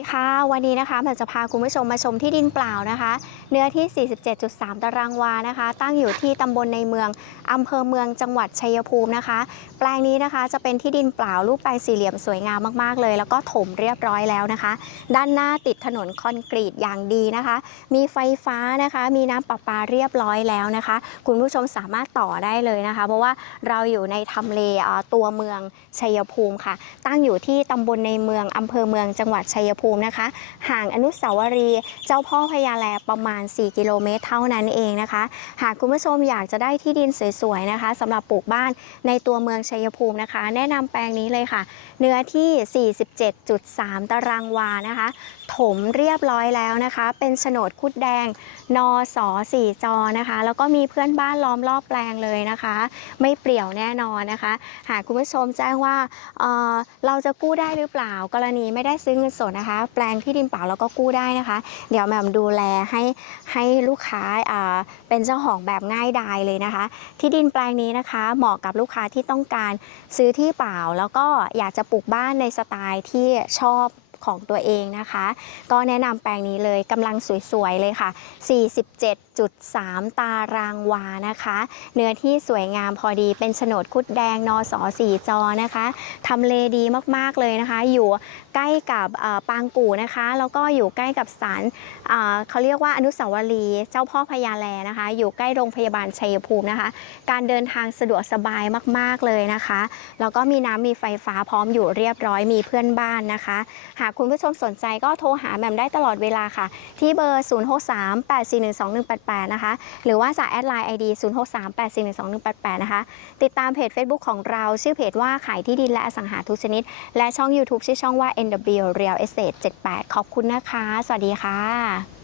ดีค่ะ วันนี้นะคะผมจะพาคุณผู้ชมมาชมที่ดินเปล่านะคะ เนื้อที่ 47.3 ตารางวานะคะ ตั้งอยู่ที่ตำบลในเมืองอำเภอเมืองจังหวัดชัยภูมินะคะ แปลงนี้นะคะจะเป็นที่ดินเปล่ารูปแปลงสี่เหลี่ยมสวยงามมากๆเลย แล้วก็ถมเรียบร้อยแล้วนะคะ ด้านหน้าติดถนนคอนกรีตอย่างดีนะคะ มีไฟฟ้านะคะ มีน้ำประปาเรียบร้อยแล้วนะคะ คุณผู้ชมสามารถต่อได้เลยนะคะ เพราะว่าเราอยู่ในทำเลตัวเมืองชัยภูมิค่ะ ตั้งอยู่ที่ตำบลในเมืองอำเภอเมืองจังหวัดชัยภูมินะคะ ห่างอนุสาวรีย์เจ้าพ่อพญาแลประมาณ 4 กิโลเมตรเท่านั้นเองนะคะ หากคุณผู้ชมอยากจะได้ที่ดินสวยๆนะคะสำหรับปลูกบ้านในตัวเมืองชัยภูมินะคะ แนะนำแปลงนี้เลยค่ะ เนื้อที่ 47.3 ตารางวานะคะ ถมเรียบร้อยแล้วนะคะ เป็นโฉนดคุดแดงนสสี่จอนะคะ แล้วก็มีเพื่อนบ้านล้อมรอบแปลงเลยนะคะ ไม่เปรี่ยวแน่นอนนะคะ หากคุณผู้ชมแจ้งว่าเเราจะกู้ได้หรือเปล่ากรณีไม่ได้ซื้อเงินสดนะคะแปลงที่ดินเปล่าเราก็กู้ได้นะคะ เดี๋ยวแหม่มดูแลให้ให้ลูกค้าอ่าเป็นเจ้าของแบบง่ายดายเลยนะคะ ที่ดินแปลงนี้นะคะเหมาะกับลูกค้าที่ต้องการซื้อที่เปล่า แล้วก็อยากจะปลูกบ้านในสไตล์ที่ชอบ ของตัวเองนะคะ ก็แนะนำแปลงนี้เลยกำลังสวยๆเลยค่ะ 47.3 ตารางวานะคะ เนื้อที่สวยงามพอดีเป็นโฉนดคุดแดงนสสี่จอนะคะทำเลดีมากๆเลยนะคะ อยู่ใกล้กับปางกู่นะคะ แล้วก็อยู่ใกล้กับศาลเขาเรียกว่าอนุสาวรีย์เจ้าพ่อพญาแลนะคะ อยู่ใกล้โรงพยาบาลชัยภูมินะคะ การเดินทางสะดวกสบายมาก ๆเลยนะคะ แล้วก็มีน้ำมีไฟฟ้าพร้อมอยู่เรียบร้อยมีเพื่อนบ้านนะคะ หาากคุณผู้ชมสนใจก็โทรหาแหม่มได้ตลอดเวลาค่ะ ที่เบอร์ 0638412188 นะคะ หรือว่าจะแอดไลน์ ID 0638412188 นะคะ ติดตามเพจ Facebook ของเราชื่อเพจว่าขายที่ดินและอสังหาทุกชนิด และช่อง YouTube ชื่อช่องว่า NW Real Estate 78 ขอบคุณนะคะ สวัสดีค่ะ